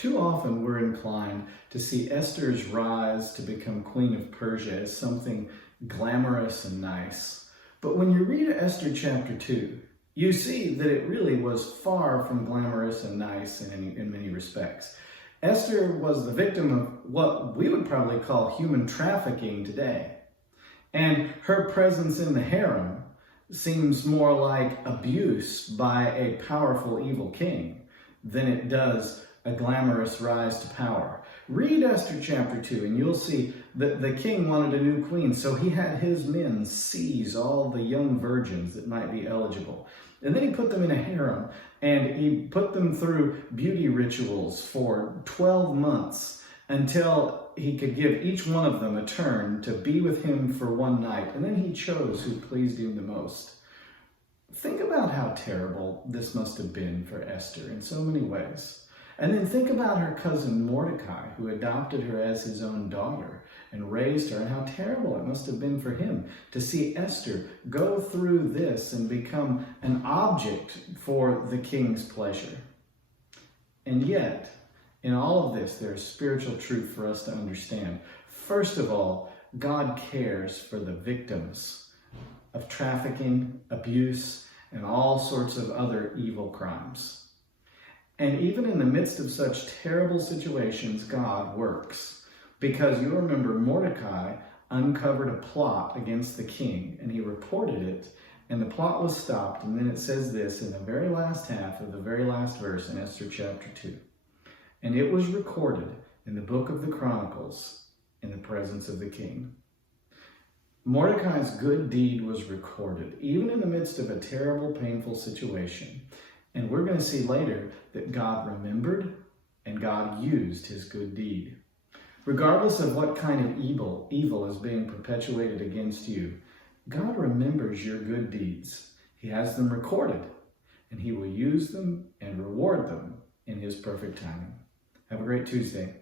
Too often we're inclined to see Esther's rise to become Queen of Persia as something glamorous and nice. But when you read Esther chapter 2, you see that it really was far from glamorous and nice in many respects. Esther was the victim of what we would probably call human trafficking today. And her presence in the harem seems more like abuse by a powerful evil king than it does a glamorous rise to power. Read Esther chapter 2 and you'll see that the king wanted a new queen, so he had his men seize all the young virgins that might be eligible. And then he put them in a harem and he put them through beauty rituals for 12 months until he could give each one of them a turn to be with him for one night. And then he chose who pleased him the most. Think about how terrible this must have been for Esther in so many ways. And then think about her cousin Mordecai, who adopted her as his own daughter and raised her, and how terrible it must have been for him to see Esther go through this and become an object for the king's pleasure. And yet, in all of this, there is spiritual truth for us to understand. First of all, God cares for the victims of trafficking, abuse, and all sorts of other evil crimes. And even in the midst of such terrible situations, God works. Because you remember Mordecai uncovered a plot against the king, and he reported it, and the plot was stopped. And then it says this in the very last half of the very last verse in Esther chapter 2. And it was recorded in the book of the Chronicles in the presence of the king. Mordecai's good deed was recorded, even in the midst of a terrible, painful situation. And we're going to see later that God remembered and God used his good deed. Regardless of what kind of evil is being perpetuated against you, God remembers your good deeds. He has them recorded, and he will use them and reward them in his perfect timing. Have a great Tuesday.